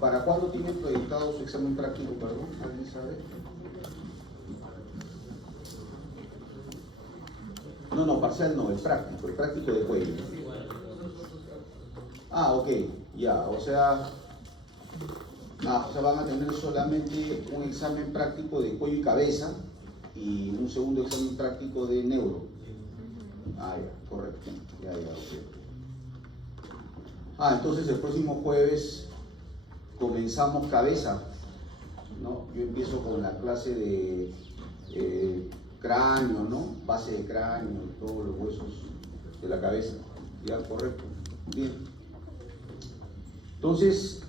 ¿Para cuándo tienen proyectado su examen práctico, perdón? ¿Alguien sabe? No, parcial no, el práctico de cuello. Ah, ok, ya, o sea, van a tener solamente un examen práctico de cuello y cabeza y un segundo examen práctico de neuro. Ah, ya, correcto, ya, ok. Entonces el próximo jueves comenzamos cabeza, ¿no? Yo empiezo con la clase de cráneo, ¿no? Base de cráneo, todos los huesos de la cabeza. Ya, correcto. Bien. Entonces,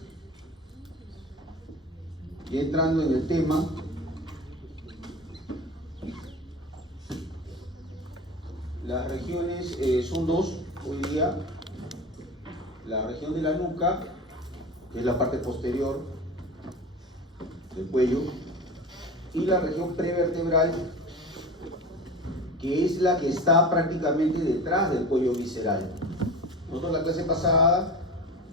ya entrando en el tema, las regiones son dos hoy día. La región de la nuca, que es la parte posterior del cuello, y la región prevertebral, que es la que está prácticamente detrás del cuello visceral. Nosotros en la clase pasada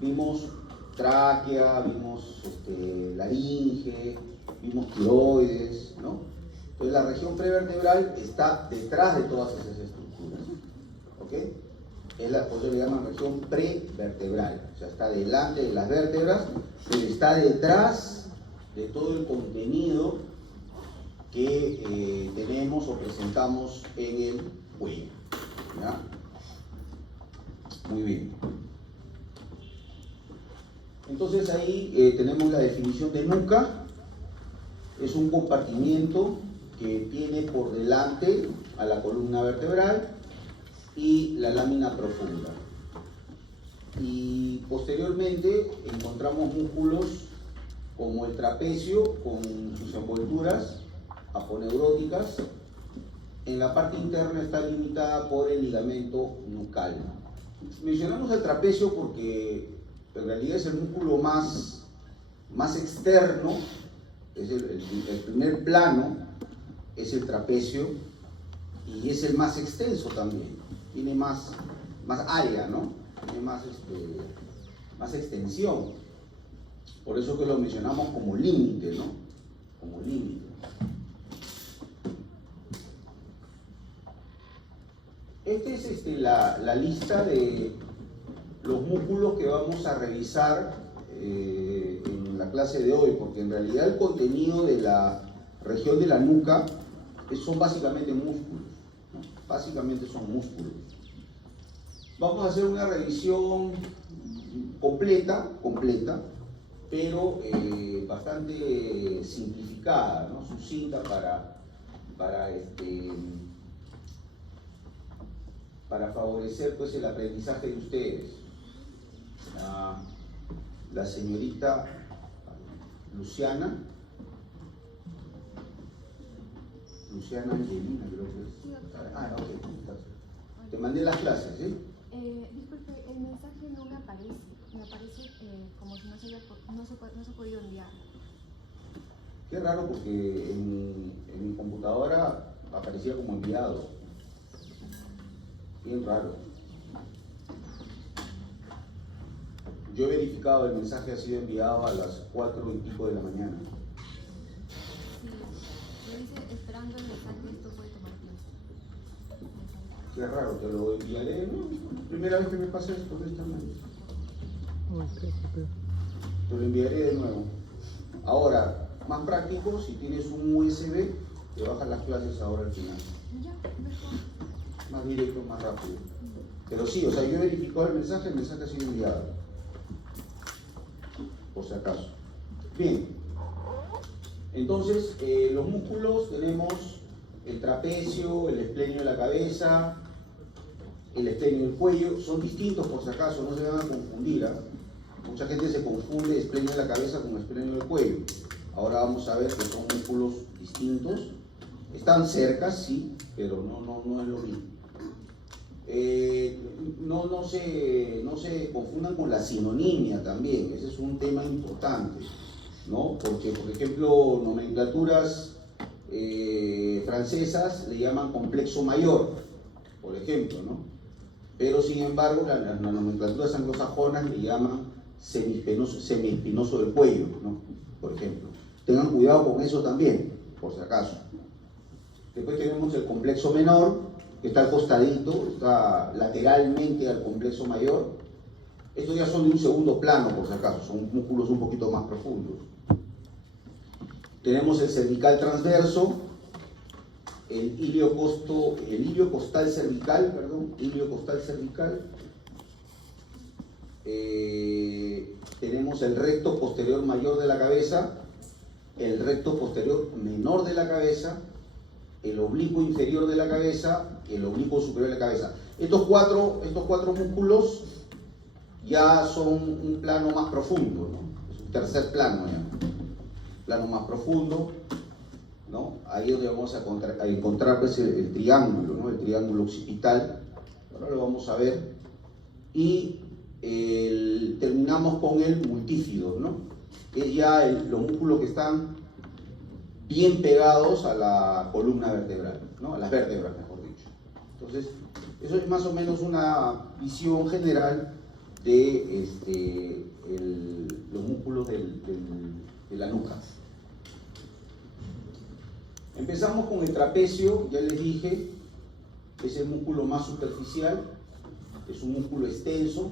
vimos tráquea, vimos laringe, vimos tiroides, ¿no? Entonces la región prevertebral está detrás de todas esas estructuras, ¿ok? Por eso le llaman región prevertebral, o sea, está delante de las vértebras, pero está detrás de todo el contenido que tenemos o presentamos en el cuello, ¿ya? Muy bien. Entonces ahí tenemos la definición de nuca. Es un compartimiento que tiene por delante a la columna vertebral y la lámina profunda. Y posteriormente encontramos músculos como el trapecio con sus envolturas aponeuróticas. En la parte interna está limitada por el ligamento nucal. Mencionamos el trapecio porque en realidad es el músculo más externo, es el primer plano, es el trapecio, y es el más extenso también, tiene más área, ¿no? Tiene más extensión. Por eso que lo mencionamos como límite, ¿no? Como límite. Esta es la lista de los músculos que vamos a revisar en la clase de hoy, porque en realidad el contenido de la región de la nuca son básicamente músculos, ¿no? Básicamente son músculos. Vamos a hacer una revisión completa, pero bastante simplificada, ¿no? Sucinta para favorecer pues el aprendizaje de ustedes. La señorita Luciana Angelina, creo que es. Sí, doctor. Ok. Te mandé las clases, ¿sí? Disculpe, el mensaje no me aparece. Me aparece como si no se ha podido enviar. Qué raro, porque en mi computadora aparecía como enviado. Bien raro. Yo he verificado, el mensaje ha sido enviado a las 4:00 de la mañana. Sí, me dice esperando el mensaje, esto puede tomar tiempo. Qué raro, te lo enviaré, ¿no? Primera vez que me pasa esto, honestamente. Te lo enviaré de nuevo. Ahora, más práctico, si tienes un USB, te bajas las clases ahora al final. Ya, mejor. Más directo, más rápido. Pero sí, o sea, yo he verificado el mensaje ha sido enviado. Por si acaso. Bien. Entonces, los músculos tenemos el trapecio, el esplenio de la cabeza, el esplenio del cuello. Son distintos por si acaso, no se van a confundir, ¿eh? Mucha gente se confunde esplenio de la cabeza con esplenio del cuello. Ahora vamos a ver que son músculos distintos. Están cerca, sí, pero no es lo mismo. No se confundan con la sinonimia también, ese es un tema importante, ¿no? Porque, por ejemplo, nomenclaturas francesas le llaman complexo mayor, por ejemplo, ¿no? Pero sin embargo, las nomenclaturas anglosajonas le llaman semiespinoso del cuello, ¿no? Por ejemplo. Tengan cuidado con eso también, por si acaso. Después tenemos el complexo menor, que está al costadito, está lateralmente al complexo mayor. Estos ya son de un segundo plano, por si acaso, son músculos un poquito más profundos. Tenemos el cervical transverso, el ilio costal cervical. Tenemos el recto posterior mayor de la cabeza, el recto posterior menor de la cabeza, el oblicuo inferior de la cabeza, el oblicuo superior de la cabeza. Estos cuatro músculos ya son un plano más profundo, ¿no? Es un tercer plano ya. Plano más profundo, ¿no? Ahí es donde vamos a encontrar pues, el triángulo, ¿no? El triángulo occipital. Ahora lo vamos a ver. Y terminamos con el multífido, ¿no? Que es ya los músculos que están bien pegados a la columna vertebral, ¿no? A las vértebras, mejor dicho. Entonces, eso es más o menos una visión general de los músculos de la nuca. Empezamos con el trapecio, ya les dije, es el músculo más superficial, es un músculo extenso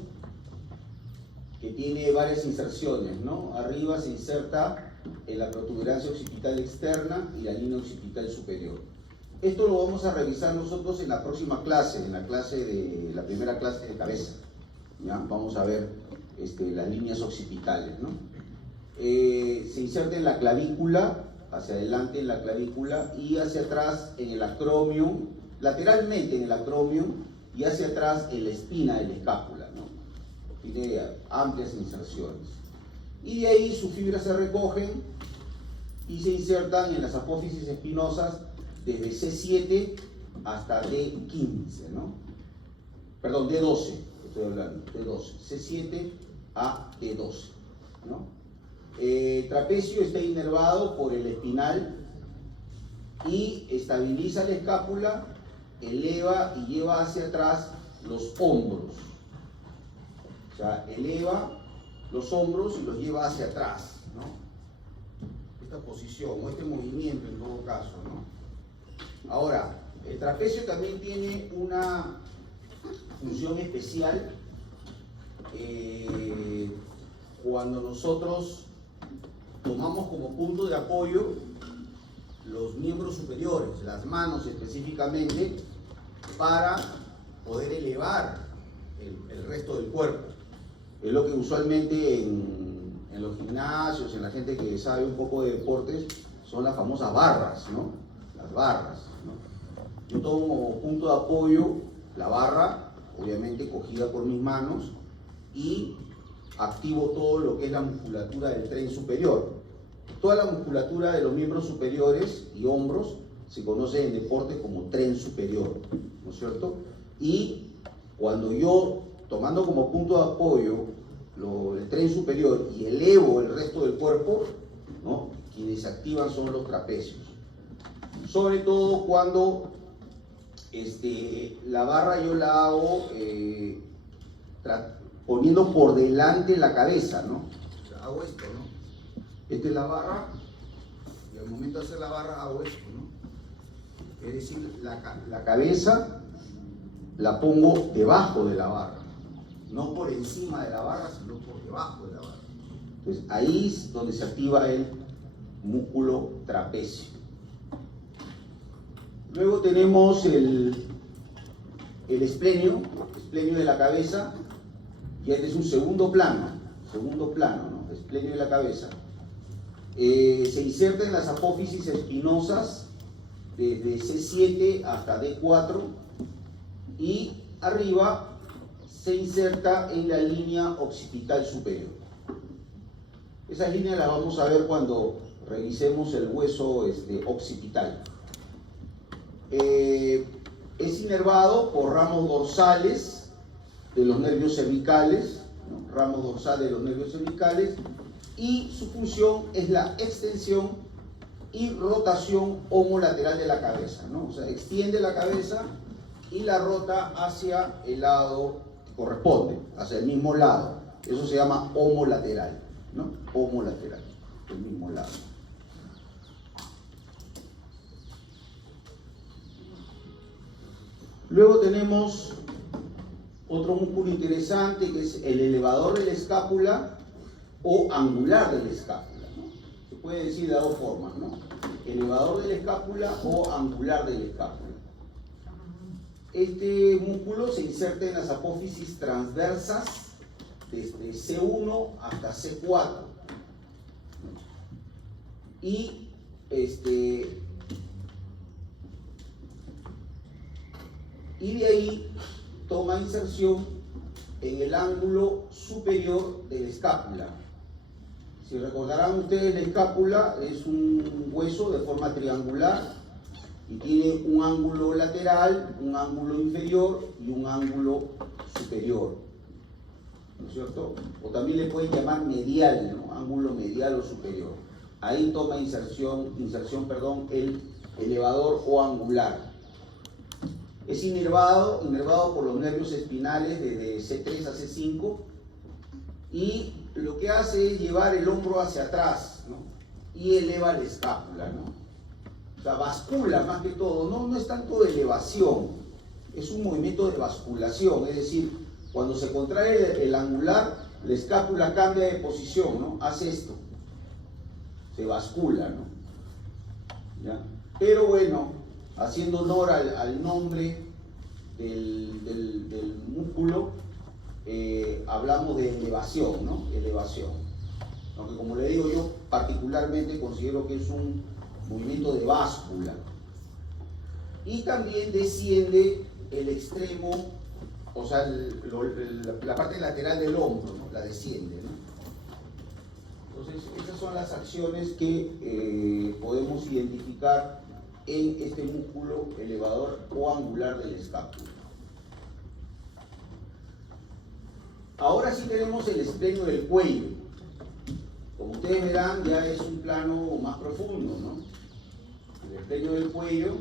que tiene varias inserciones, ¿no? Arriba se inserta en la protuberancia occipital externa y la línea occipital superior. Esto lo vamos a revisar nosotros en la próxima clase, en la primera clase de cabeza. ¿Ya? Vamos a ver las líneas occipitales, ¿no? Se inserta en la clavícula, hacia adelante en la clavícula y hacia atrás en el acromion, lateralmente en el acromion y hacia atrás en la espina de la escápula, ¿no? Tiene amplias inserciones. Y de ahí sus fibras se recogen y se insertan en las apófisis espinosas desde C7 hasta D15, ¿no? Perdón, D12, estoy hablando, D12, C7 a D12, ¿no? Trapecio está inervado por el espinal y estabiliza la escápula, eleva y lleva hacia atrás los hombros. O sea, eleva los hombros y los lleva hacia atrás, ¿no? Esta posición o este movimiento en todo caso, ¿no? Ahora, el trapecio también tiene una función especial cuando nosotros tomamos como punto de apoyo los miembros superiores, las manos específicamente, para poder elevar el resto del cuerpo. Es lo que usualmente en los gimnasios, en la gente que sabe un poco de deportes, son las famosas barras, ¿no? Las barras, ¿no? Yo tomo como punto de apoyo la barra, obviamente cogida por mis manos, y activo todo lo que es la musculatura del tren superior. Toda la musculatura de los miembros superiores y hombros se conoce en deporte como tren superior, ¿no es cierto? Y cuando yo, tomando como punto de apoyo el tren superior y elevo el resto del cuerpo, ¿no? Quienes se activan son los trapecios. Sobre todo cuando la barra yo la hago poniendo por delante la cabeza, ¿no? O sea, hago esto, ¿no? Esta es la barra, y al momento de hacer la barra hago esto, ¿no? Es decir, la cabeza la pongo debajo de la barra, no por encima de la barra, sino por debajo de la barra. Entonces ahí es donde se activa el músculo trapecio. Luego tenemos el esplenio de la cabeza, y este es un segundo plano, ¿no? Esplenio de la cabeza. Se inserta en las apófisis espinosas desde C7 hasta D4 y arriba se inserta en la línea occipital superior. Esas líneas las vamos a ver cuando revisemos el hueso occipital. Es inervado por ramos dorsales de los nervios cervicales, ¿no? Ramos dorsales de los nervios cervicales, y su función es la extensión y rotación homolateral de la cabeza, ¿no? O sea, extiende la cabeza y la rota hacia el lado que corresponde, hacia el mismo lado. Eso se llama homolateral, ¿no? Homolateral, el mismo lado. Luego tenemos otro músculo interesante que es el elevador de la escápula o angular de la escápula, ¿no? Se puede decir de dos formas, ¿no? Elevador de la escápula o angular de la escápula. Este músculo se inserta en las apófisis transversas desde C1 hasta C4 y de ahí toma inserción en el ángulo superior de la escápula. Si recordarán ustedes, la escápula es un hueso de forma triangular y tiene un ángulo lateral, un ángulo inferior y un ángulo superior, ¿no es cierto? O también le pueden llamar medial, ¿no? Ángulo medial o superior. Ahí toma inserción, el elevador o angular. Es inervado por los nervios espinales desde C3 a C5 y lo que hace es llevar el hombro hacia atrás, ¿no? Y eleva la escápula, ¿no? O sea, bascula más que todo, no es tanto de elevación, es un movimiento de basculación, es decir, cuando se contrae el angular, la escápula cambia de posición, ¿no? Hace esto, se bascula, ¿no? ¿Ya? Pero bueno, haciendo honor al nombre del músculo, hablamos de elevación, ¿no? Elevación. Aunque como le digo, yo particularmente considero que es un movimiento de báscula. Y también desciende el extremo, o sea, la parte lateral del hombro, ¿no? La desciende, ¿no? Entonces, esas son las acciones que podemos identificar en este músculo elevador o angular del escápula. Ahora sí tenemos el esplenio del cuello. Como ustedes verán, ya es un plano más profundo, ¿no? El esplenio del cuello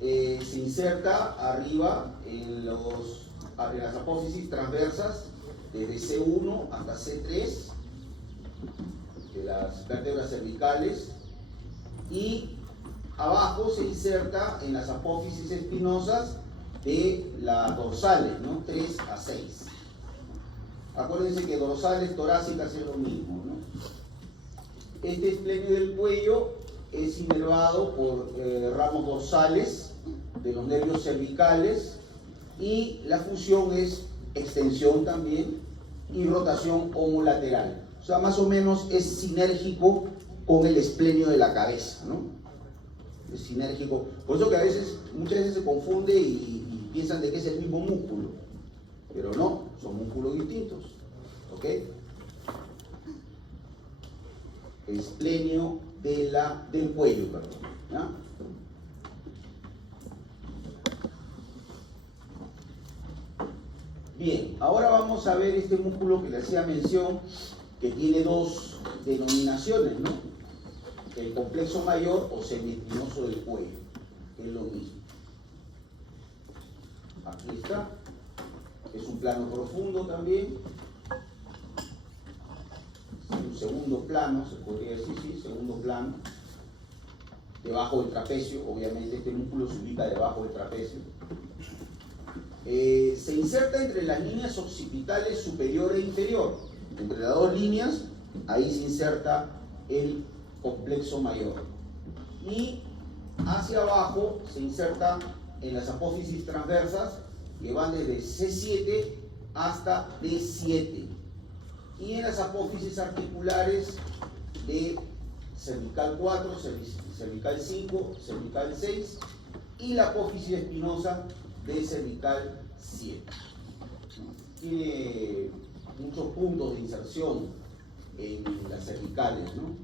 se inserta arriba en las apófisis transversas desde C1 hasta C3 de las vértebras cervicales y abajo se inserta en las apófisis espinosas de las dorsales, ¿no? 3 a 6. Acuérdense que dorsales, torácicas es lo mismo, ¿no? Este esplenio del cuello es inervado por ramos dorsales de los nervios cervicales y la fusión es extensión también y rotación homolateral. O sea, más o menos es sinérgico con el esplenio de la cabeza, ¿no? Es sinérgico. Por eso que muchas veces se confunde y piensan de que es el mismo músculo. Pero no, son músculos distintos. ¿Ok? Esplenio del cuello, perdón. ¿Ya? Bien, ahora vamos a ver este músculo que le hacía mención, que tiene dos denominaciones, ¿no? El complexo mayor o semiespinoso del cuello, que es lo mismo. Aquí está. Es un plano profundo también. Un segundo plano, se podría decir, sí, segundo plano. Debajo del trapecio, obviamente este músculo se ubica debajo del trapecio. Se inserta entre las líneas occipitales superior e inferior. Entre las dos líneas, ahí se inserta el complexo mayor. Y hacia abajo se inserta en las apófisis transversas que van desde C7 hasta D7. Y en las apófisis articulares de cervical 4, cervical 5, cervical 6 y la apófisis espinosa de cervical 7. Tiene muchos puntos de inserción en las cervicales, ¿no?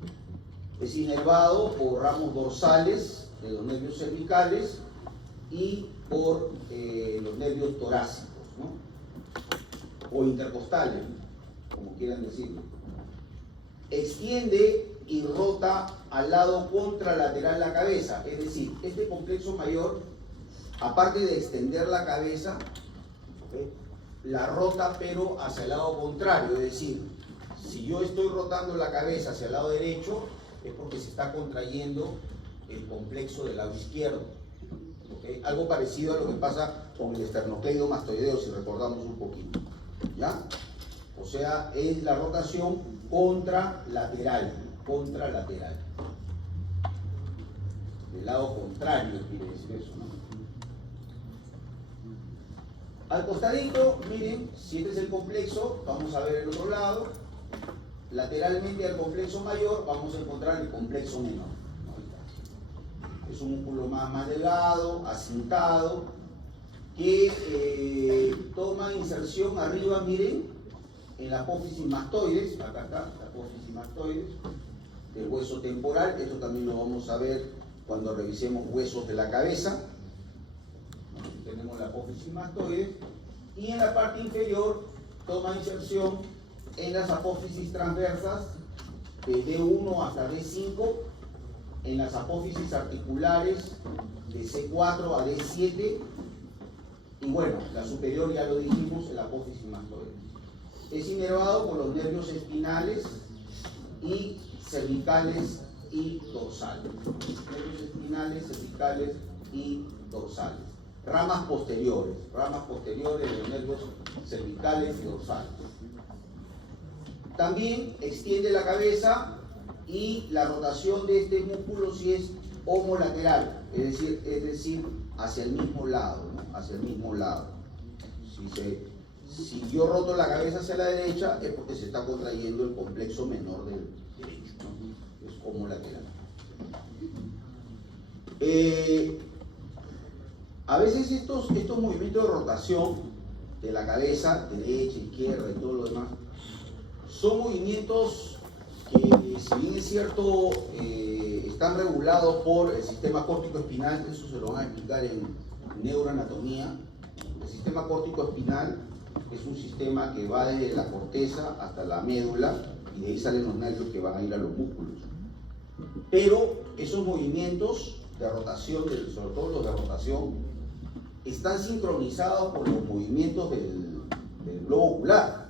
Es inervado por ramos dorsales de los nervios cervicales y por los nervios torácicos, ¿no? O intercostales, ¿no? Como quieran decirlo. Extiende y rota al lado contralateral de la cabeza, es decir, este complexo mayor, aparte de extender la cabeza, ¿okay?, la rota pero hacia el lado contrario, es decir, si yo estoy rotando la cabeza hacia el lado derecho es porque se está contrayendo el complexo del lado izquierdo. ¿Okay? Algo parecido a lo que pasa con el esternocleidomastoideo, si recordamos un poquito, ¿ya? O sea, es la rotación contralateral, del lado contrario quiere decir eso, ¿no? Al costadito, miren, si este es el complexo, vamos a ver el otro lado. Lateralmente al complexo mayor vamos a encontrar el complexo menor. Es un músculo más delgado, acintado, que toma inserción arriba, miren, en la apófisis mastoides. Acá está, la apófisis mastoides, del hueso temporal. Esto también lo vamos a ver cuando revisemos huesos de la cabeza. Tenemos la apófisis mastoides, y en la parte inferior toma inserción en las apófisis transversas de D1 hasta D5, en las apófisis articulares de C4 a D7, y bueno, la superior ya lo dijimos, la apófisis mastoides. Es inervado por los nervios espinales y cervicales y dorsales. Nervios espinales, cervicales y dorsales. Ramas posteriores de los nervios cervicales y dorsales. También extiende la cabeza, y la rotación de este músculo sí es homolateral, es decir, hacia el mismo lado, ¿no? Hacia el mismo lado. Si yo roto la cabeza hacia la derecha es porque se está contrayendo el complexo menor del derecho, ¿no? Es homolateral. A veces estos movimientos de rotación de la cabeza, derecha, izquierda y todo lo demás, son movimientos que, si bien es cierto, están regulados por el sistema córtico-espinal, eso se lo van a explicar en neuroanatomía. El sistema córtico-espinal es un sistema que va desde la corteza hasta la médula, y de ahí salen los nervios que van a ir a los músculos. Pero esos movimientos de rotación, sobre todo los de rotación, están sincronizados por los movimientos del globo ocular.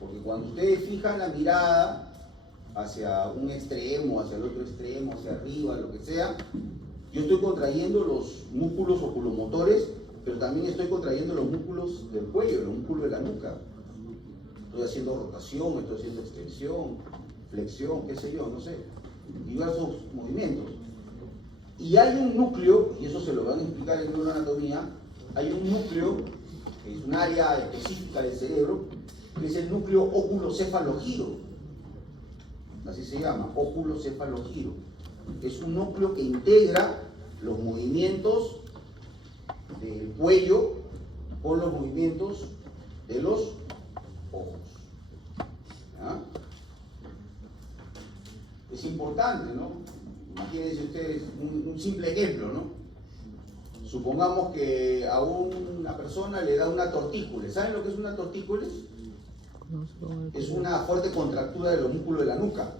Porque cuando ustedes fijan la mirada hacia un extremo, hacia el otro extremo, hacia arriba, lo que sea, yo estoy contrayendo los músculos oculomotores, pero también estoy contrayendo los músculos del cuello, los músculos de la nuca. Estoy haciendo rotación, estoy haciendo extensión, flexión, qué sé yo, no sé, diversos movimientos. Y hay un núcleo, y eso se lo van a explicar en neuroanatomía, hay un núcleo, que es un área específica del cerebro, que es el núcleo óculo-cefalogiro. Así se llama, óculo-cefalogiro. Es un núcleo que integra los movimientos del cuello con los movimientos de los ojos. ¿Ya? Es importante, ¿no? Imagínense ustedes un simple ejemplo, ¿no? Supongamos que a una persona le da una tortícolis. ¿Saben lo que es una tortícolis? Es una fuerte contractura de los músculos de la nuca.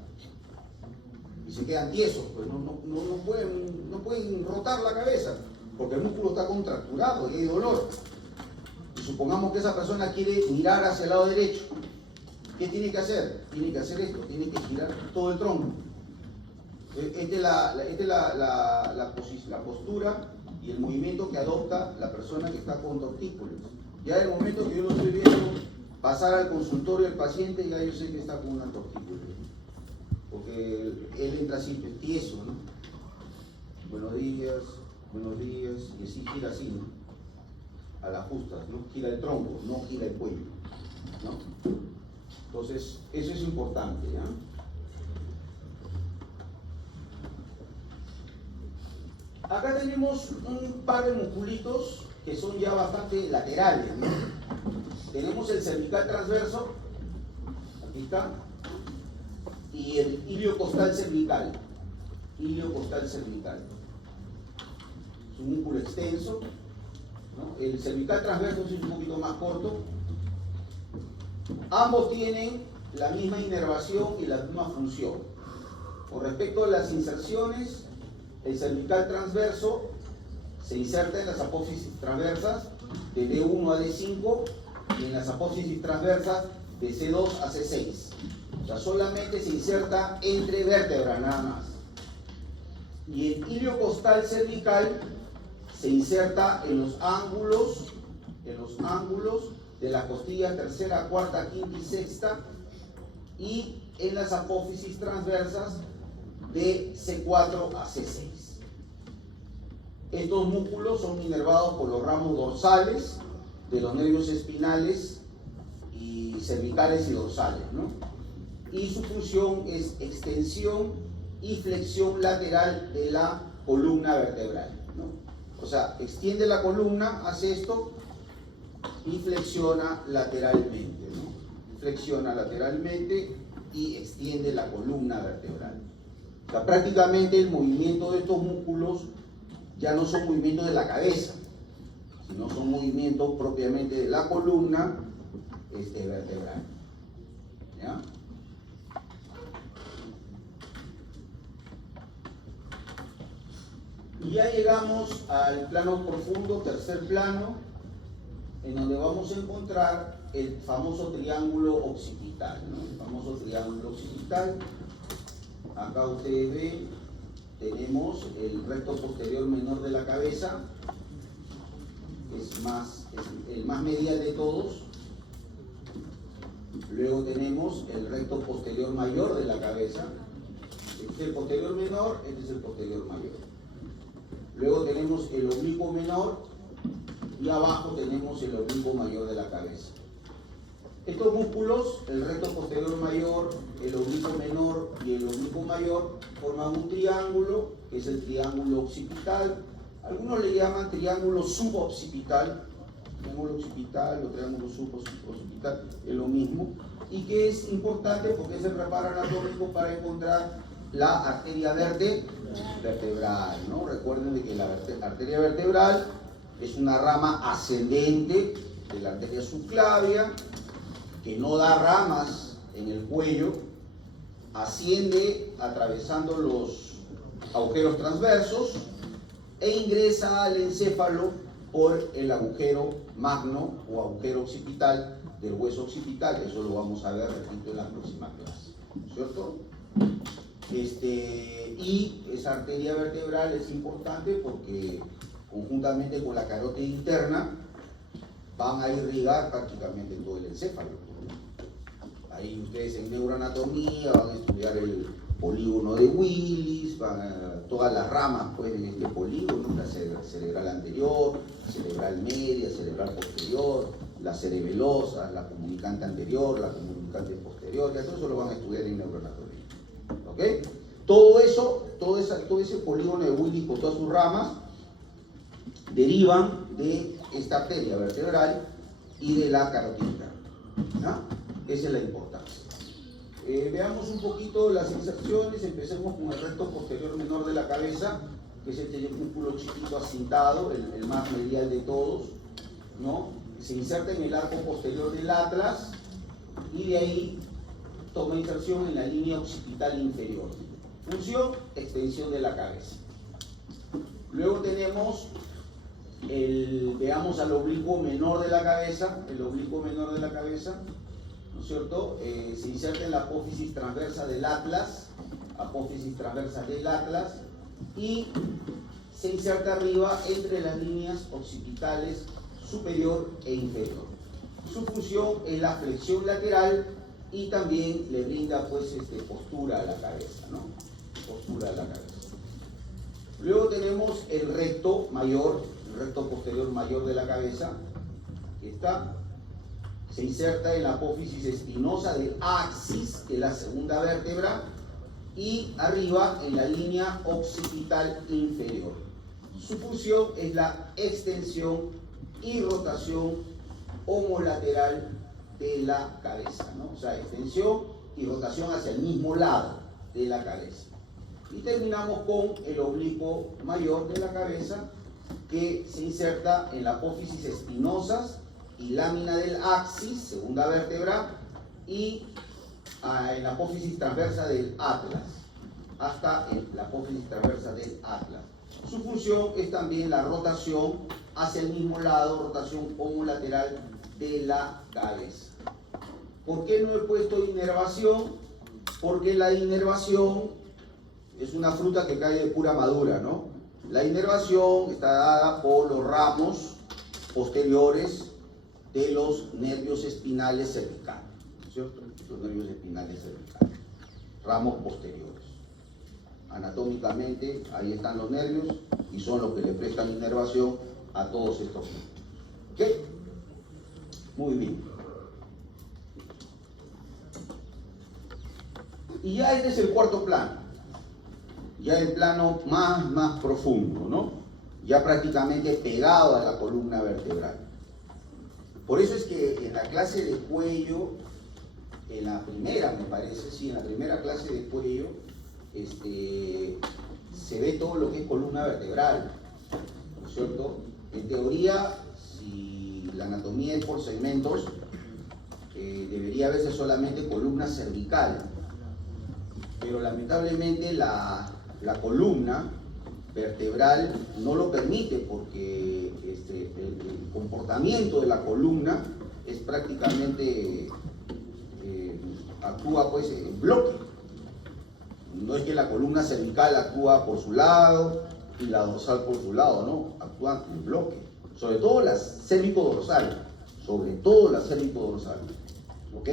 Y se quedan tiesos, pues no pueden rotar la cabeza, porque el músculo está contracturado y hay dolor. Y supongamos que esa persona quiere mirar hacia el lado derecho. ¿Qué tiene que hacer? Tiene que hacer esto, tiene que girar todo el tronco. Esta es la postura y el movimiento que adopta la persona que está con tortícolis. Ya en el momento que yo lo estoy viendo pasar al consultorio del paciente, ya yo sé que está con una tortícolis, porque él entra así tieso, ¿no? Buenos días, y así gira así, ¿no? A las justas, ¿no? Gira el tronco, no gira el cuello, ¿no? Entonces, eso es importante, ¿ya? Acá tenemos un par de musculitos que son ya bastante laterales, ¿no? Tenemos el cervical transverso, aquí está, y el iliocostal cervical. Es un músculo extenso, ¿no? El cervical transverso es un poquito más corto. Ambos tienen la misma inervación y la misma función. Con respecto a las inserciones, el cervical transverso se inserta en las apófisis transversas de D1 a D5 y en las apófisis transversas de C2 a C6. O sea, solamente se inserta entre vértebras nada más. Y el ilio costal cervical se inserta en los ángulos de las costillas tercera, cuarta, quinta y sexta y en las apófisis transversas de C4 a C6. Estos músculos son inervados por los ramos dorsales de los nervios espinales y cervicales y dorsales, ¿no? Y su función es extensión y flexión lateral de la columna vertebral, ¿no? O sea, extiende la columna, hace esto y flexiona lateralmente, ¿no? Flexiona lateralmente y extiende la columna vertebral. O sea, prácticamente el movimiento de estos músculos ya no son movimientos de la cabeza, sino son movimientos propiamente de la columna vertebral. ¿Ya? Y ya llegamos al plano profundo, tercer plano, en donde vamos a encontrar el famoso triángulo occipital, ¿no? El famoso triángulo occipital. Acá ustedes ven, tenemos el recto posterior menor de la cabeza, es el más medial de todos. Luego tenemos el recto posterior mayor de la cabeza. Este es el posterior menor, este es el posterior mayor. Luego tenemos el oblicuo menor y abajo tenemos el oblicuo mayor de la cabeza. Estos músculos, el recto posterior mayor, el oblicuo menor y el oblicuo mayor, forman un triángulo, que es el triángulo occipital. Algunos le llaman triángulo suboccipital. Triángulo occipital o triángulo suboccipital es lo mismo. Y que es importante porque es el preparo anatómico para encontrar la arteria vertebral, ¿no? Recuerden de que la arteria vertebral es una rama ascendente de la arteria subclavia, que no da ramas en el cuello, asciende atravesando los agujeros transversos e ingresa al encéfalo por el agujero magno o agujero occipital del hueso occipital. Eso lo vamos a ver, repito, en la próxima clase, ¿cierto? Y esa arteria vertebral es importante porque conjuntamente con la carótida interna van a irrigar prácticamente todo el encéfalo. Ahí ustedes en neuroanatomía van a estudiar el polígono de Willis, todas las ramas pues, en este polígono, la cerebral anterior, cerebral media, cerebral posterior, la cerebelosa, la comunicante anterior, la comunicante posterior, ya todo eso lo van a estudiar en neuroanatomía. ¿Ok? Todo ese polígono de Willis con todas sus ramas derivan de esta arteria vertebral y de la carótida interna, ¿no? Esa es la importancia. Veamos un poquito las inserciones. Empecemos con el recto posterior menor de la cabeza, que es este músculo chiquito acintado, el más medial de todos, ¿no? Se inserta en el arco posterior del atlas y de ahí toma inserción en la línea occipital inferior. Función, extensión de la cabeza. Luego tenemos veamos al oblicuo menor de la cabeza, el oblicuo menor de la cabeza, ¿no es cierto? Se inserta en la apófisis transversa del atlas, y se inserta arriba entre las líneas occipitales superior e inferior. Su función es la flexión lateral y también le brinda pues postura a la cabeza, ¿no? Postura a la cabeza. Luego tenemos el recto mayor, el recto posterior mayor de la cabeza, que está, se inserta en la apófisis espinosa del axis, que es la segunda vértebra, y arriba en la línea occipital inferior. Su función es la extensión y rotación homolateral de la cabeza, ¿no? O sea, extensión y rotación hacia el mismo lado de la cabeza. Y terminamos con el oblicuo mayor de la cabeza, que se inserta en la apófisis espinosas y lámina del axis, segunda vértebra, y en la apófisis transversa del atlas, hasta la apófisis transversa del atlas. Su función es también la rotación hacia el mismo lado, rotación homolateral de la cabeza. ¿Por qué no he puesto inervación? Porque la inervación es una fruta que cae de pura madura, ¿no? La inervación está dada por los ramos posteriores de los nervios espinales cervicales, ¿cierto? Los nervios espinales cervicales, ramos posteriores. Anatómicamente, ahí están los nervios y son los que le prestan inervación a todos estos nervios. ¿Ok? Muy bien. Y ya este es el cuarto plano. Ya el plano más profundo, ¿no? Ya prácticamente pegado a la columna vertebral. Por eso es que en la clase de cuello, en la primera, me parece, sí, en la primera clase de cuello, se ve todo lo que es columna vertebral, ¿no es cierto? En teoría, si la anatomía es por segmentos, debería verse solamente columna cervical, pero lamentablemente la columna vertebral no lo permite porque el comportamiento de la columna es prácticamente actúa pues en bloque. No es que la columna cervical actúa por su lado y la dorsal por su lado, no, actúan en bloque. Sobre todo la cérvico-dorsal, ¿ok?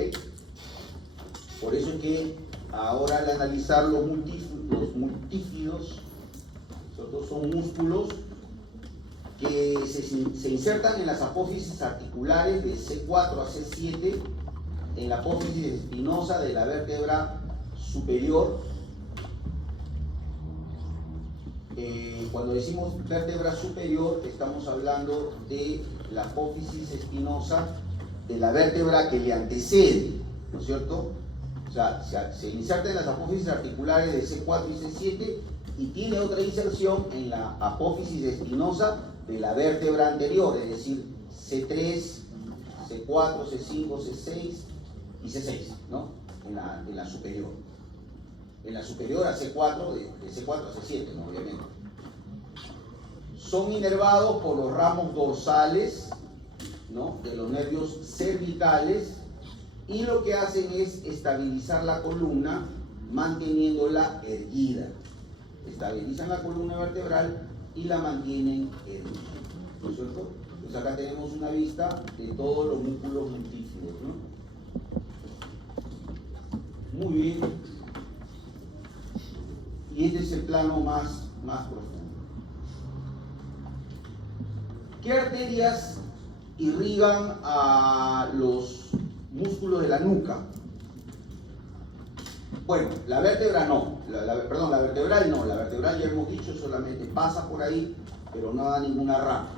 Por eso es que ahora al analizar los multífidos, son músculos que se insertan en las apófisis articulares de C4 a C7, en la apófisis espinosa de la vértebra superior. Cuando decimos vértebra superior, estamos hablando de la apófisis espinosa de la vértebra que le antecede, ¿no es cierto? O sea, se inserta en las apófisis articulares de C4 y C7 y tiene otra inserción en la apófisis espinosa de la vértebra anterior, es decir, C3, C4, C5, C6 y C6, ¿no? En la superior. En la superior a C4, de C4 a C7, ¿no? Obviamente. Son inervados por los ramos dorsales, ¿no? De los nervios cervicales, y lo que hacen es estabilizar la columna manteniéndola erguida. Estabilizan la columna vertebral y la mantienen erguida, ¿no es cierto? Pues acá tenemos una vista de todos los músculos multífidos, ¿no? Muy bien. Y este es el plano más profundo. ¿Qué arterias irrigan a los músculos de la nuca? Bueno, la vértebra no, la vertebral no, la vertebral ya hemos dicho solamente pasa por ahí, pero no da ninguna rama.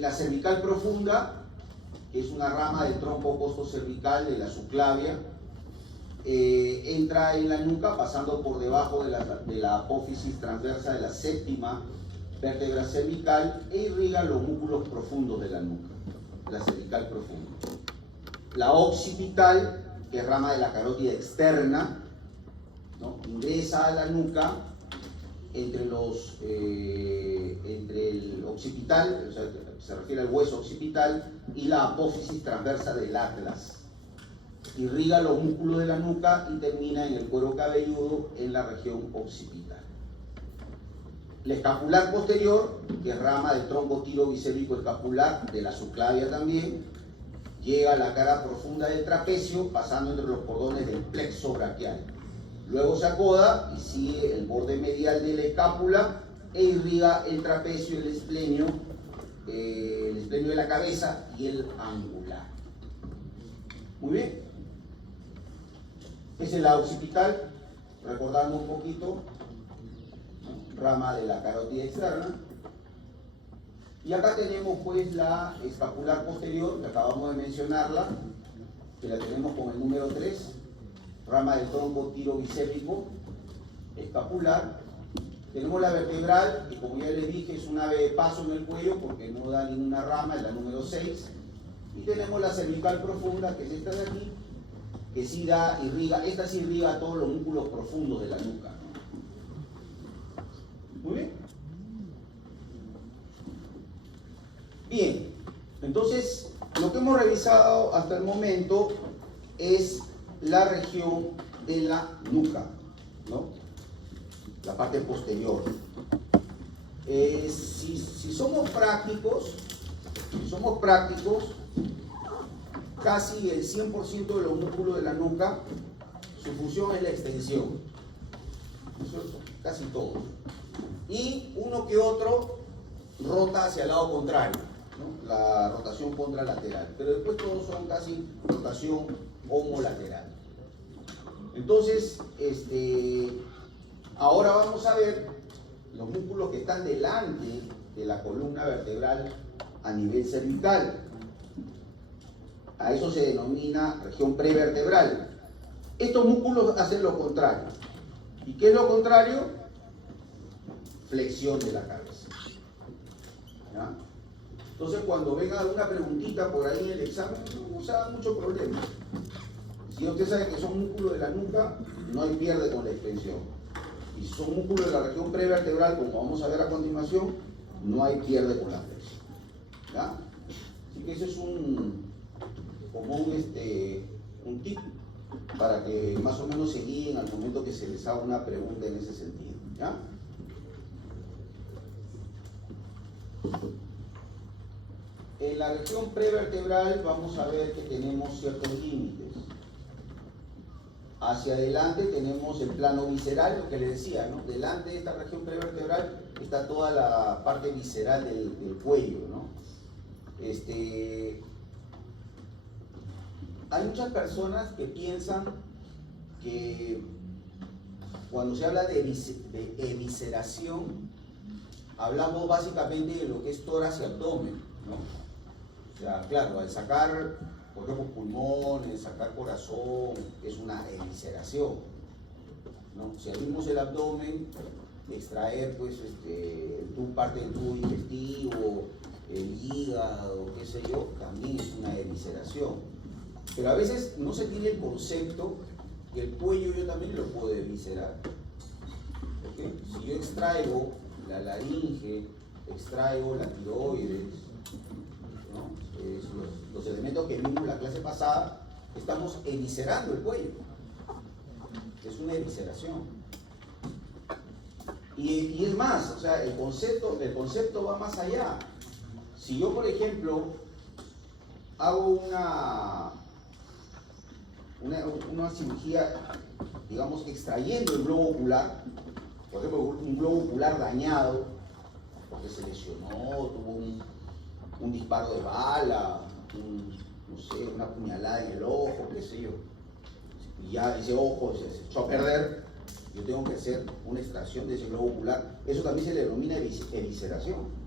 La cervical profunda, que es una rama del tronco costocervical de la subclavia, entra en la nuca pasando por debajo de la apófisis transversa de la séptima vértebra cervical e irriga los músculos profundos de la nuca, la cervical profunda. La occipital, que es rama de la carótida externa, ¿no? Ingresa a la nuca entre el occipital, o sea, se refiere al hueso occipital, y la apófisis transversa del atlas. Irriga los músculos de la nuca y termina en el cuero cabelludo en la región occipital. La escapular posterior, que es rama del tronco tiro-bicépico escapular de la subclavia también, llega a la cara profunda del trapecio, pasando entre los cordones del plexo braquial. Luego se acoda y sigue el borde medial de la escápula e irriga el trapecio, el esplenio de la cabeza y el angular. Muy bien. Esa es la occipital, recordando un poquito, ¿no? Rama de la carótida externa. Y acá tenemos pues la escapular posterior, que acabamos de mencionarla, que la tenemos con el número 3, rama del tronco tiro-bicépico escapular. Tenemos la vertebral, que como ya les dije es un ave de paso en el cuello porque no da ninguna rama, es la número 6. Y tenemos la cervical profunda, que es esta de aquí, que sí irriga a todos los músculos profundos de la nuca, ¿no? Muy bien. Bien, entonces lo que hemos revisado hasta el momento es la región de la nuca, ¿no? La parte posterior. Si somos prácticos, casi el 100% de los músculos de la nuca, su función es la extensión, ¿no es cierto? Casi todos. Y uno que otro rota hacia el lado contrario, ¿no? La rotación contralateral, pero después todos son casi rotación homolateral. Entonces, ahora vamos a ver los músculos que están delante de la columna vertebral a nivel cervical. A eso se denomina región prevertebral. Estos músculos hacen lo contrario. ¿Y qué es lo contrario? Flexión de la cabeza. ¿Ya? Entonces, cuando venga alguna preguntita por ahí en el examen, no se haga mucho problema. Si usted sabe que son músculos de la nuca, no hay pierde con la extensión. Y si son músculos de la región prevertebral, como vamos a ver a continuación, no hay pierde con la flexión. ¿Ya? Así que ese es un tip para que más o menos se guíen al momento que se les haga una pregunta en ese sentido. ¿Ya? En la región prevertebral vamos a ver que tenemos ciertos límites. Hacia adelante tenemos el plano visceral, lo que les decía, ¿no? Delante de esta región prevertebral está toda la parte visceral del cuello, ¿no? Hay muchas personas que piensan que cuando se habla de evisceración, hablamos básicamente de lo que es tórax y abdomen, ¿no? O sea, claro, al sacar, por ejemplo, pulmones, sacar corazón, es una evisceración, ¿no? Si abrimos el abdomen, extraer pues parte del tubo digestivo, el hígado, qué sé yo, también es una evisceración. Pero a veces no se tiene el concepto que el cuello yo también lo puedo eviscerar. ¿Okay? Si yo extraigo la laringe, extraigo la tiroides, ¿no? Los elementos que vimos en la clase pasada, estamos eviscerando el cuello. Es una evisceración. Y es más, o sea, el concepto va más allá. Si yo, por ejemplo, hago una cirugía, digamos, extrayendo el globo ocular, por ejemplo, un globo ocular dañado, porque se lesionó, tuvo un disparo de bala, no sé, una puñalada en el ojo, qué sé yo, y ya ese ojo se echó a perder, yo tengo que hacer una extracción de ese globo ocular. Eso también se le denomina evisceración.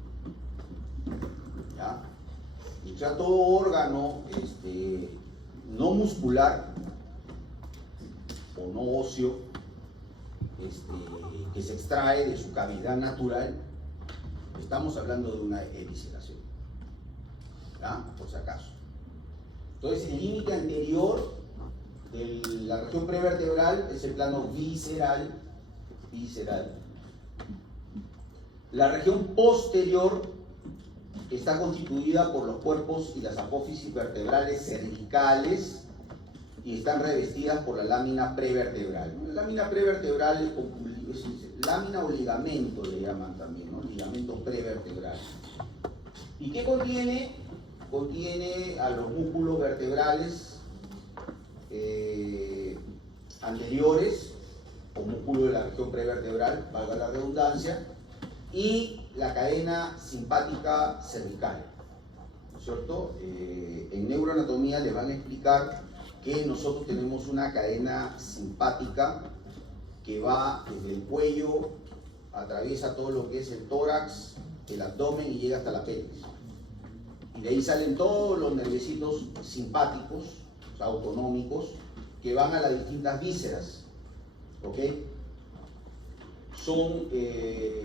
¿Ya? O sea, todo órgano no muscular o no óseo que se extrae de su cavidad natural, estamos hablando de una evisceración. ¿Ya? Por si acaso. Entonces, el límite anterior de la región prevertebral es el plano visceral. La región posterior está constituida por los cuerpos y las apófisis vertebrales cervicales y están revestidas por la lámina prevertebral. La lámina prevertebral, lámina o ligamento le llaman también, ¿no? Ligamento prevertebral. ¿Y qué contiene? Contiene a los músculos vertebrales anteriores, o músculo de la región prevertebral, valga la redundancia, y la cadena simpática cervical, ¿no es cierto? En neuroanatomía les van a explicar que nosotros tenemos una cadena simpática que va desde el cuello, atraviesa todo lo que es el tórax, el abdomen y llega hasta la pelvis. Y de ahí salen todos los nerviositos simpáticos, o sea, autonómicos, que van a las distintas vísceras. ¿Ok?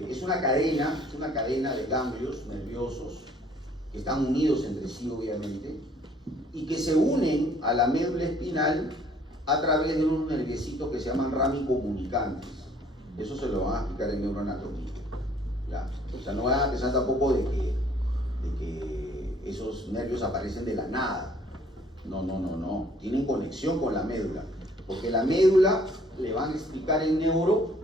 Es una cadena de ganglios nerviosos que están unidos entre sí, obviamente, y que se unen a la médula espinal a través de unos nerviecitos que se llaman ramicomunicantes. Eso se lo van a explicar en neuroanatomía. ¿ya? O sea, no van a pensar tampoco de que esos nervios aparecen de la nada. No. Tienen conexión con la médula. Porque la médula, le van a explicar el neuro,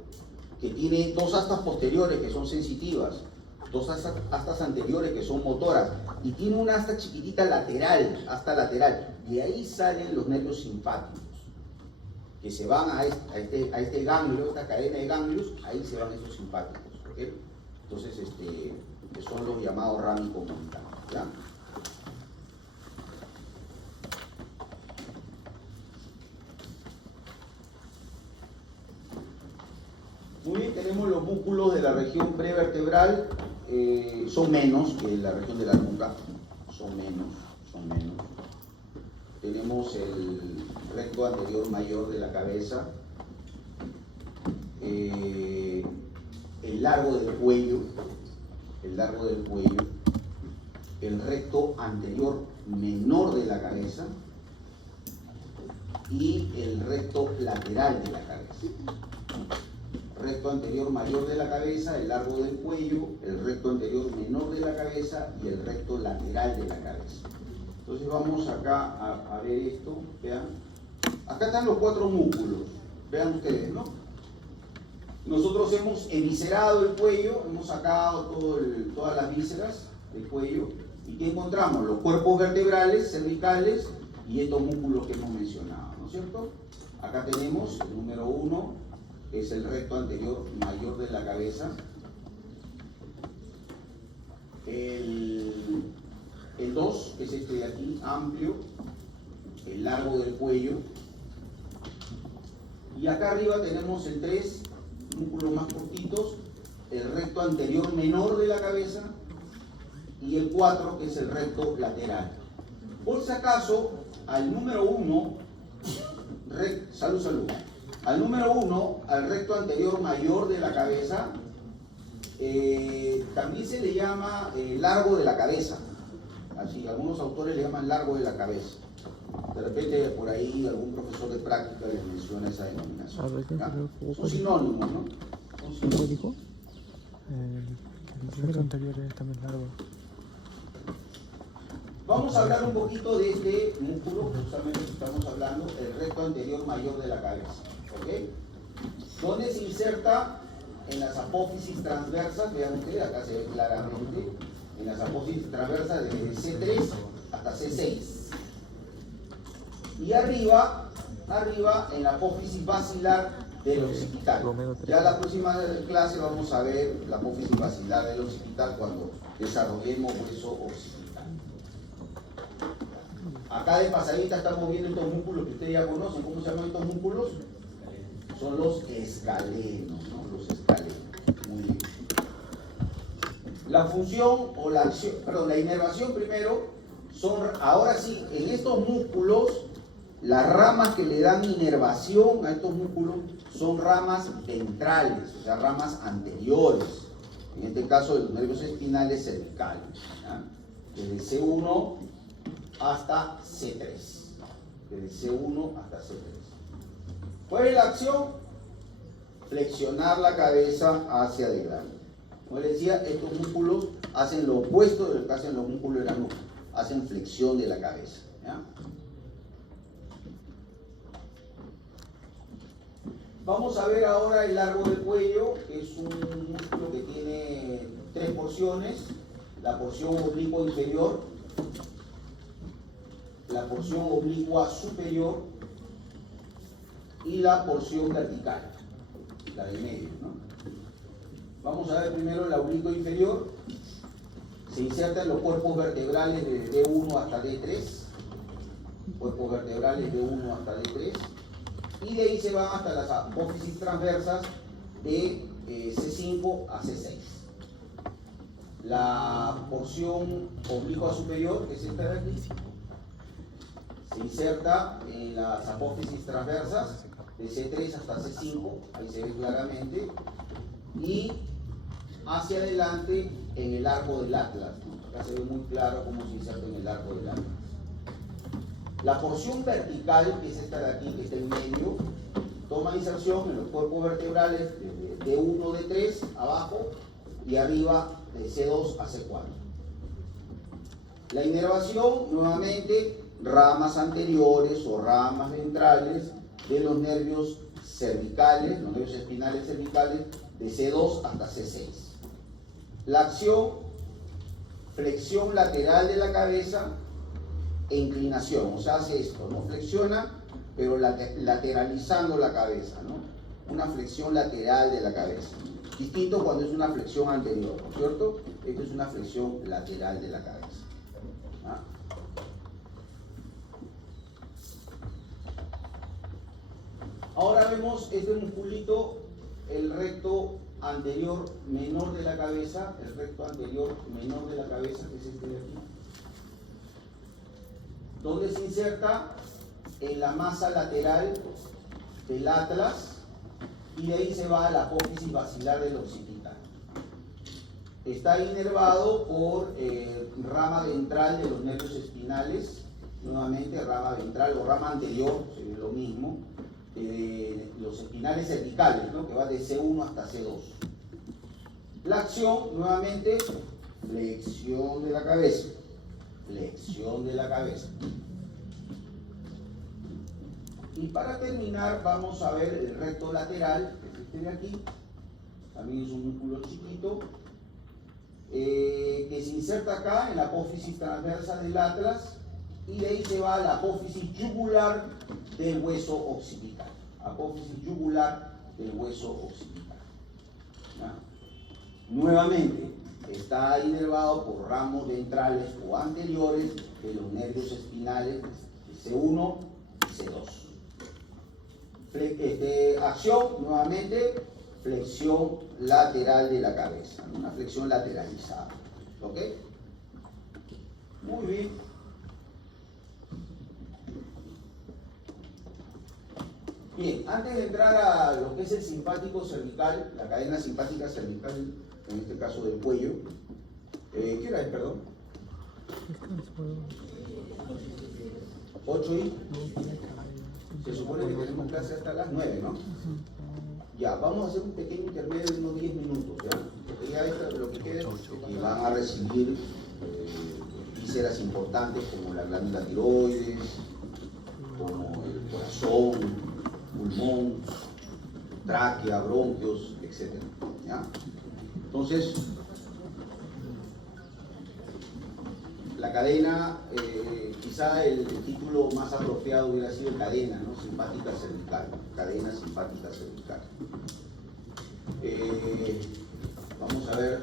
que tiene dos astas posteriores que son sensitivas, dos astas anteriores que son motoras, y tiene una asta chiquitita lateral, asta lateral, y ahí salen los nervios simpáticos, que se van a este ganglio, esta cadena de ganglios, ahí se van esos simpáticos, ¿ok? Entonces, que son los llamados rami comunitarios, ¿ya? Muy bien, tenemos los músculos de la región prevertebral, son menos que la región de la nuca, son menos. Tenemos el recto anterior mayor de la cabeza, el largo del cuello, el recto anterior menor de la cabeza y el recto lateral de la cabeza. Recto anterior mayor de la cabeza, el largo del cuello, el recto anterior menor de la cabeza y el recto lateral de la cabeza. Entonces vamos acá a ver esto, vean. Acá están los 4 músculos, vean ustedes, ¿no? Nosotros hemos eviscerado el cuello, hemos sacado todas las vísceras del cuello. ¿Y qué encontramos? Los cuerpos vertebrales, cervicales y estos músculos que hemos mencionado, ¿no es cierto? Acá tenemos el número 1, es el recto anterior mayor de la cabeza, el 2, que es este de aquí, amplio, el largo del cuello, y acá arriba tenemos el 3, músculos más cortitos, el recto anterior menor de la cabeza, y el 4, que es el recto lateral. Por si acaso, al número 1, salud. Al número 1, al recto anterior mayor de la cabeza, también se le llama largo de la cabeza. Así, algunos autores le llaman largo de la cabeza. De repente por ahí algún profesor de práctica les menciona esa denominación. Son sinónimos, ¿no? ¿Cómo dijo? El recto anterior es también largo. Vamos a hablar un poquito de este músculo, justamente estamos hablando, el recto anterior mayor de la cabeza. ¿Ok? ¿Dónde se inserta? En las apófisis transversas, vean ustedes, acá se ve claramente, en las apófisis transversas desde C3 hasta C6. Y arriba en la apófisis basilar del occipital. Ya la próxima clase vamos a ver la apófisis basilar del occipital cuando desarrollemos hueso occipital. Acá de pasadita estamos viendo estos músculos que ustedes ya conocen. ¿Cómo se llaman estos músculos? Son los escalenos, ¿no? Los escalenos. Muy bien. La función o la acción, perdón, la inervación primero son, ahora sí, en estos músculos, las ramas que le dan inervación a estos músculos son ramas ventrales, o sea, ramas anteriores. En este caso, de los nervios espinales cervicales, ¿ya? Desde C1 hasta C3. Desde C1 hasta C3. ¿Cuál es la acción? Flexionar la cabeza hacia adelante. Como les decía, estos músculos hacen lo opuesto de lo que hacen los músculos de la nuca. Hacen flexión de la cabeza, ¿ya? Vamos a ver ahora el largo del cuello, que es un músculo que tiene 3 porciones. La porción oblicua inferior, la porción oblicua superior y la porción vertical, la del medio, ¿no? Vamos a ver primero la oblicua inferior. Se inserta en los cuerpos vertebrales de D1 hasta D3, cuerpos vertebrales de D1 hasta D3, y de ahí se van hasta las apófisis transversas de C5 a C6. La porción oblicua superior, que es esta de aquí, se inserta en las apófisis transversas de C3 hasta C5, ahí se ve claramente, y hacia adelante en el arco del Atlas, ¿no? Acá se ve muy claro cómo se inserta en el arco del Atlas. La porción vertical, que es esta de aquí, que está en medio, toma inserción en los cuerpos vertebrales de D1, D3, abajo, y arriba de C2 a C4. La inervación, nuevamente, ramas anteriores o ramas ventrales de los nervios cervicales, los nervios espinales cervicales, de C2 hasta C6. La acción, flexión lateral de la cabeza e inclinación, o sea, hace esto, ¿no? Flexiona, pero lateralizando la cabeza, ¿no? Una flexión lateral de la cabeza. Distinto cuando es una flexión anterior, ¿no es cierto? Esto es una flexión lateral de la cabeza. ¿Ah? Ahora vemos este musculito, el recto anterior menor de la cabeza, el recto anterior menor de la cabeza, que es este de aquí, donde se inserta en la masa lateral del atlas y de ahí se va a la apófisis basilar del occipital. Está inervado por rama ventral de los nervios espinales, nuevamente rama ventral o rama anterior, es lo mismo, los espinales cervicales, ¿no? Que va de C1 hasta C2. La acción, nuevamente, flexión de la cabeza, flexión de la cabeza. Y para terminar vamos a ver el recto lateral, que es este de aquí, también es un músculo chiquito, que se inserta acá en la apófisis transversa del atlas y de ahí se va a la apófisis yugular del hueso occipital. Apófisis yugular del hueso occipital. ¿Ya? Nuevamente, está inervado por ramos ventrales o anteriores de los nervios espinales C1 y C2. Acción, nuevamente, flexión lateral de la cabeza, una flexión lateralizada. ¿Ok? Muy bien. Bien, antes de entrar a lo que es el simpático cervical, la cadena simpática cervical, en este caso del cuello, ¿qué hora es, perdón? 8 y... Se supone que tenemos clase hasta las 9, ¿no? Ya, vamos a hacer un pequeño intermedio de unos 10 minutos, ¿ya? Porque ya esto, lo que queda es que van a recibir vísceras importantes como la glándula tiroides, como el corazón, pulmón, tráquea, bronquios, etc. ¿Ya? Entonces, la cadena, quizá el título más apropiado hubiera sido cadena, ¿no? Simpática cervical, cadena simpática cervical. Vamos a ver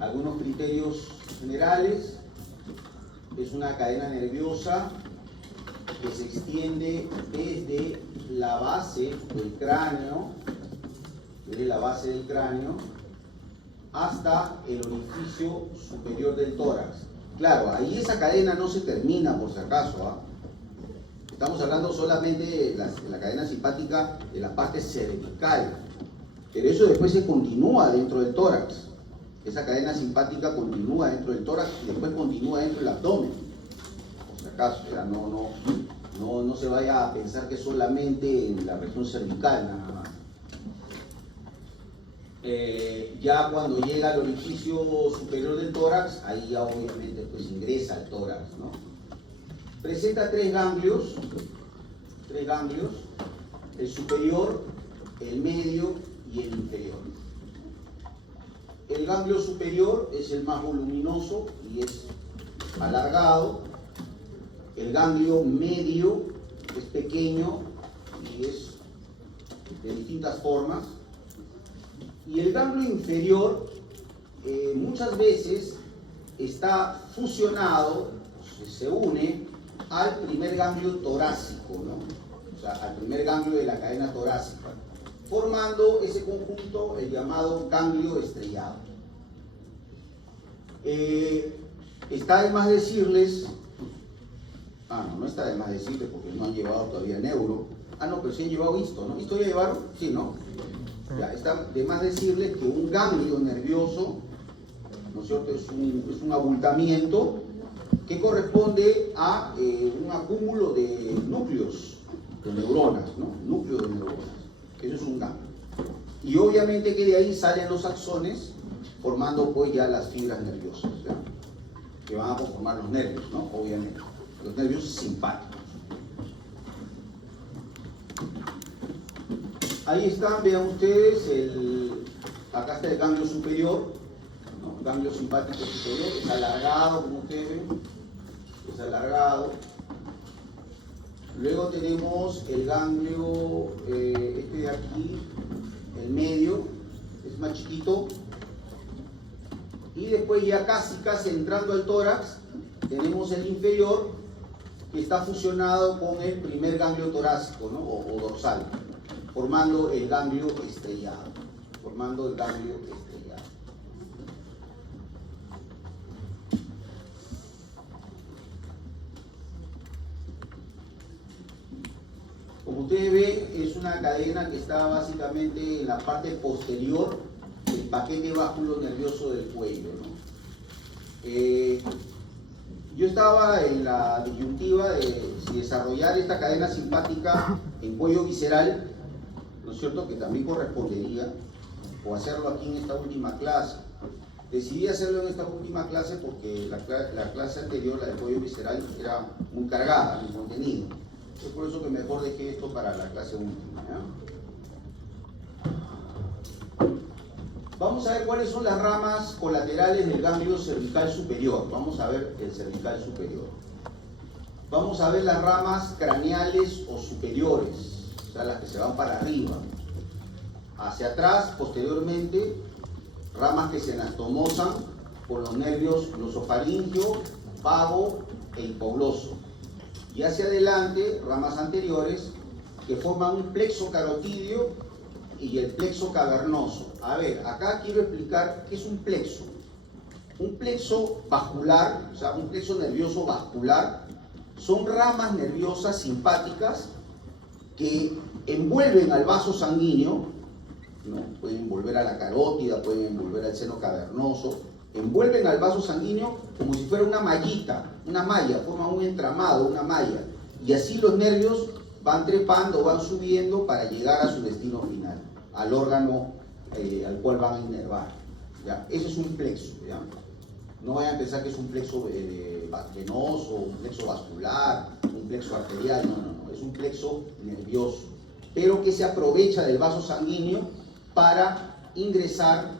algunos criterios generales. Es una cadena nerviosa que se extiende desde la base del cráneo, hasta el orificio superior del tórax. Claro, ahí esa cadena no se termina, por si acaso, ¿ah? Estamos hablando solamente de la cadena simpática de la parte cervical, pero eso después se continúa dentro del tórax. Esa cadena simpática continúa dentro del tórax y después continúa dentro del abdomen, por si acaso, ya no se vaya a pensar que solamente en la región cervical nada más. Ya cuando llega al orificio superior del tórax, ahí ya obviamente pues ingresa al tórax, ¿no? Presenta tres ganglios, el superior, el medio y el inferior. El ganglio superior es el más voluminoso y es alargado. El ganglio medio es pequeño y es de distintas formas. Y el ganglio inferior muchas veces está fusionado, se une al primer ganglio torácico, ¿no? O sea, al primer ganglio de la cadena torácica, formando ese conjunto el llamado ganglio estrellado. Está de más decirles, no está de más decirles porque no han llevado todavía neuro. Pero sí han llevado histo, ¿no? ¿Histo ya llevaron? Sí, ¿no? Ya, está de más decirles que un ganglio nervioso, ¿no es cierto?, es un abultamiento que corresponde a un acúmulo de núcleos de neuronas, ¿no? Núcleos de neuronas. Eso es un ganglio. Y obviamente que de ahí salen los axones formando pues ya las fibras nerviosas, ¿ya? Que van a conformar los nervios, ¿no? Obviamente, los nervios simpáticos. Ahí están, vean ustedes, acá está el ganglio superior, ¿no? Ganglio simpático superior, es alargado, como ustedes ven, es alargado. Luego tenemos el ganglio, este de aquí, el medio, es más chiquito. Y después ya casi entrando al tórax, tenemos el inferior, que está fusionado con el primer ganglio torácico, ¿no? o dorsal, formando el ganglio estrellado. Como ustedes ven, es una cadena que está básicamente en la parte posterior del paquete vasculonervioso del cuello, ¿no? Yo estaba en la disyuntiva de si desarrollar esta cadena simpática en cuello visceral, ¿no es cierto?, que también correspondería, o hacerlo aquí en esta última clase. Decidí hacerlo en esta última clase porque la clase anterior, la del cuello visceral, era muy cargada en contenido. Es por eso que mejor dejé esto para la clase última, ¿ya? Vamos a ver cuáles son las ramas colaterales del ganglio cervical superior. Vamos a ver el cervical superior. Vamos a ver las ramas craneales o superiores, o sea, las que se van para arriba. Hacia atrás, posteriormente, ramas que se anastomosan por los nervios glosofaringio, vago e hipogloso. Y hacia adelante, ramas anteriores que forman un plexo carotidio y el plexo cavernoso. A ver, acá quiero explicar qué es un plexo. Un plexo vascular, o sea, un plexo nervioso vascular, son ramas nerviosas simpáticas que envuelven al vaso sanguíneo, ¿no? Pueden envolver a la carótida, pueden envolver al seno cavernoso, envuelven al vaso sanguíneo como si fuera una mallita, una malla, forman un entramado, una malla, y así los nervios van trepando, van subiendo para llegar a su destino final, al órgano al cual van a inervar, ¿ya? Eso es un plexo, ¿ya? No vayan a pensar que es un plexo venoso, un plexo vascular, un plexo arterial, no, es un plexo nervioso, pero que se aprovecha del vaso sanguíneo para ingresar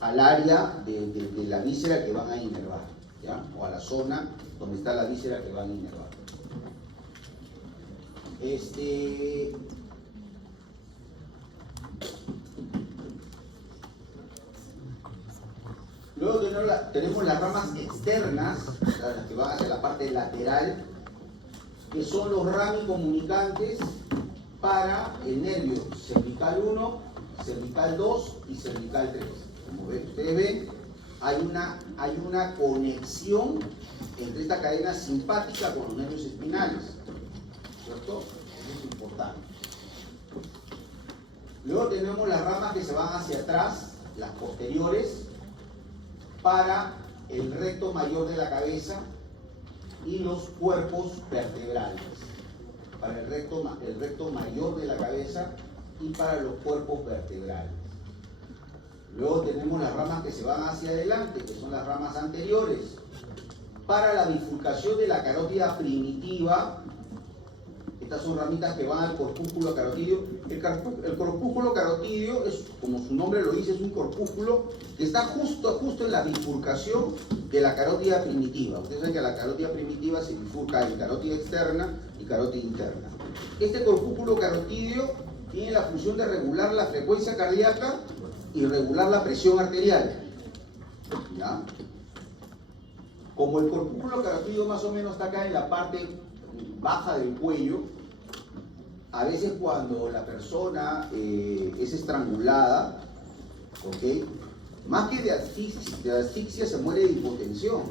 al área de la víscera que van a inervar, ¿ya? O a la zona donde está la víscera que van a inervar. Luego tenemos las ramas externas, las que van hacia la parte lateral, que son los ramicomunicantes para el nervio cervical 1, cervical 2 y cervical 3. Como ustedes ven, hay una conexión entre esta cadena simpática con los nervios espinales, ¿cierto? Eso es importante. Luego tenemos las ramas que se van hacia atrás, las posteriores, para el recto mayor de la cabeza y los cuerpos vertebrales. Para el recto mayor de la cabeza y para los cuerpos vertebrales. Luego tenemos las ramas que se van hacia adelante, que son las ramas anteriores, para la bifurcación de la carótida primitiva. Estas son ramitas que van al corpúsculo carotidio. El corpúsculo carotidio es, como su nombre lo dice, es un corpúsculo que está justo en la bifurcación de la carótida primitiva. Ustedes saben que la carótida primitiva se bifurca en carótida externa y carótida interna. Este corpúsculo carotidio tiene la función de regular la frecuencia cardíaca y regular la presión arterial, ¿ya? Como el corpúsculo carotidio más o menos está acá en la parte baja del cuello, a veces cuando la persona es estrangulada, ¿ok?, más que de asfixia se muere de hipotensión.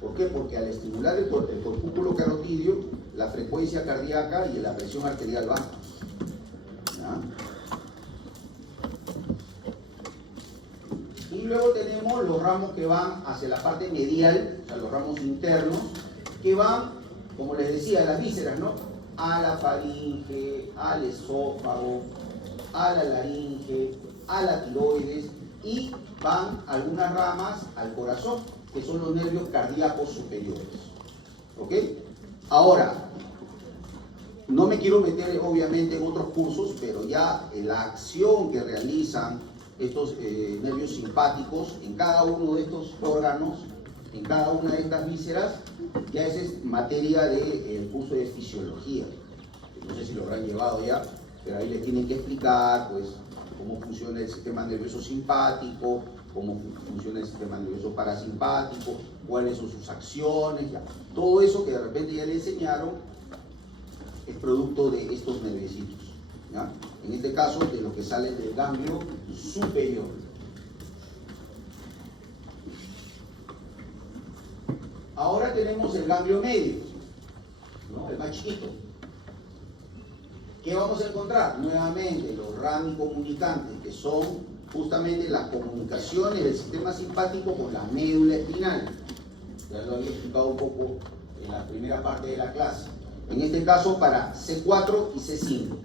¿Por qué? Porque al estimular el corpúsculo carotidio, la frecuencia cardíaca y la presión arterial baja, ¿ya? Y luego tenemos los ramos que van hacia la parte medial, o sea, los ramos internos, que van, como les decía, a las vísceras, ¿no? A la faringe, al esófago, a la laringe, a la tiroides y van algunas ramas al corazón, que son los nervios cardíacos superiores. ¿Ok? Ahora, no me quiero meter obviamente en otros cursos, pero ya la acción que realizan estos nervios simpáticos en cada uno de estos órganos, en cada una de estas vísceras, ya esa es materia del curso de fisiología. No sé si lo habrán llevado ya, pero ahí les tienen que explicar pues, cómo funciona el sistema nervioso simpático, cómo funciona el sistema nervioso parasimpático, cuáles son sus acciones, ya. Todo eso que de repente ya le enseñaron es producto de estos nerviecitos, ¿ya? En este caso de los que salen del ganglio superior. Ahora tenemos el ganglio medio, ¿no? El más chiquito. ¿Qué vamos a encontrar? Nuevamente los ramicomunicantes, que son justamente las comunicaciones del sistema simpático con la médula espinal. Ya lo había explicado un poco en la primera parte de la clase. En este caso para C4 y C5.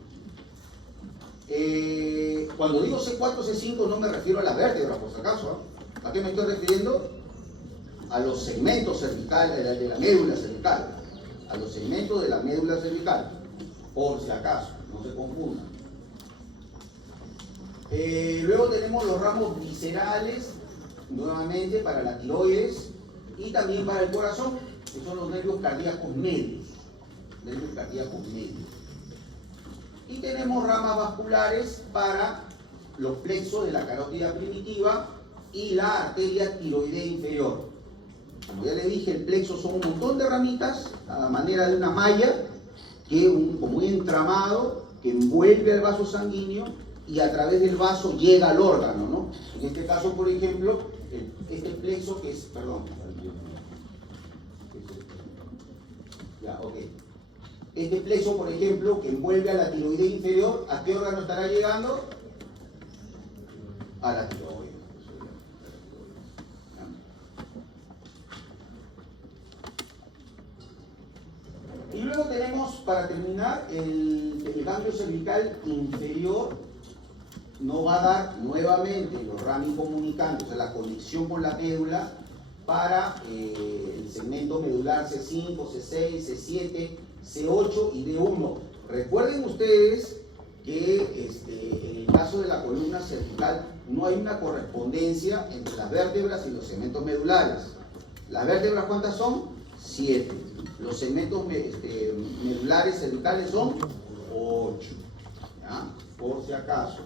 Cuando digo C4 C5 no me refiero a las vértebras, por si acaso, ¿eh? ¿A qué me estoy refiriendo? A los segmentos cervicales de la médula cervical. A los segmentos de la médula cervical, por si acaso, no se confundan. Luego tenemos los ramos viscerales, nuevamente para la tiroides y también para el corazón, que son los nervios cardíacos medios. Nervios cardíacos medios. Y tenemos ramas vasculares para los plexos de la carótida primitiva y la arteria tiroidea inferior. Como ya les dije, el plexo son un montón de ramitas a manera de una malla, como un entramado que envuelve al vaso sanguíneo y a través del vaso llega al órgano, ¿no? En este caso, por ejemplo, este plexo que es, perdón, ya, ok. Este plexo, por ejemplo, que envuelve a la tiroidea inferior, ¿a qué órgano estará llegando? A la tiroides. Y luego tenemos, para terminar, el ganglio cervical inferior. No va a dar nuevamente los ramicomunicantes, o sea, la conexión con la médula para el segmento medular C5, C6, C7, C8 y D1. Recuerden ustedes que en el caso de la columna cervical no hay una correspondencia entre las vértebras y los segmentos medulares. ¿Las vértebras cuántas son? 7. Los segmentos medulares cervicales son 8. ¿Ya? Por si acaso.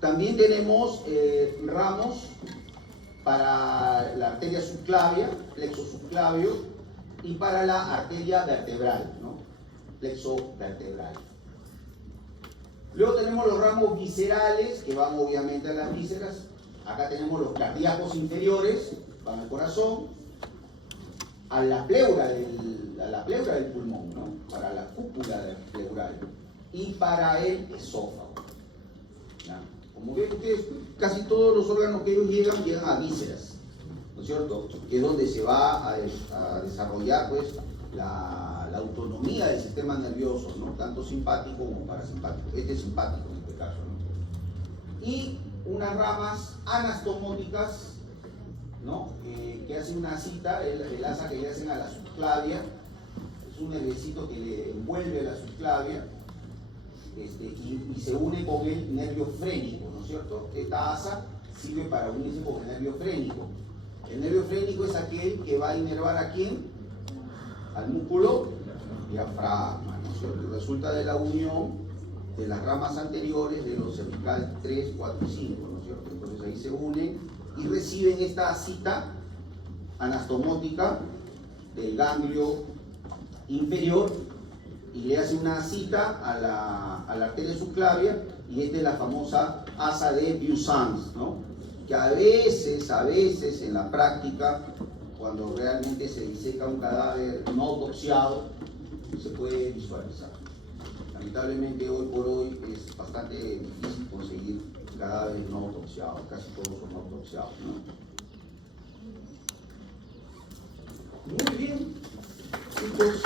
También tenemos ramos para la arteria subclavia, plexo subclavio, y para la arteria vertebral, ¿no? Plexo vertebral. Luego tenemos los ramos viscerales, que van obviamente a las vísceras. Acá tenemos los cardíacos inferiores, van al corazón, a la pleura del pulmón, ¿no? Para la cúpula pleural y para el esófago. ¿Ya? Como ven ustedes, casi todos los órganos que ellos llegan a vísceras, ¿no es cierto? Que es donde se va a desarrollar pues, la autonomía del sistema nervioso, ¿no? Tanto simpático como parasimpático. Este es simpático en este caso, ¿no? Y unas ramas anastomóticas, ¿no? Que hacen una cita, el asa que le hacen a la subclavia, es un nerviecito que le envuelve a la subclavia y se une con el nervio frénico, ¿no es cierto? Esta asa sirve para unirse con el nervio frénico. El nervio frénico es aquel que va a inervar a quién? Al músculo diafragma, ¿no es cierto? Y resulta de la unión de las ramas anteriores de los cervical 3, 4 y 5, ¿no es cierto? Entonces ahí se unen y reciben esta cita anastomótica del ganglio inferior y le hace una cita a la arteria subclavia, y esta es la famosa asa de Buissons, ¿no? Que a veces en la práctica, cuando realmente se diseca un cadáver no autopsiado, se puede visualizar. Lamentablemente hoy por hoy es bastante difícil conseguir cadáveres no autopsiados, casi todos son autopsiados, ¿no? Muy bien, chicos.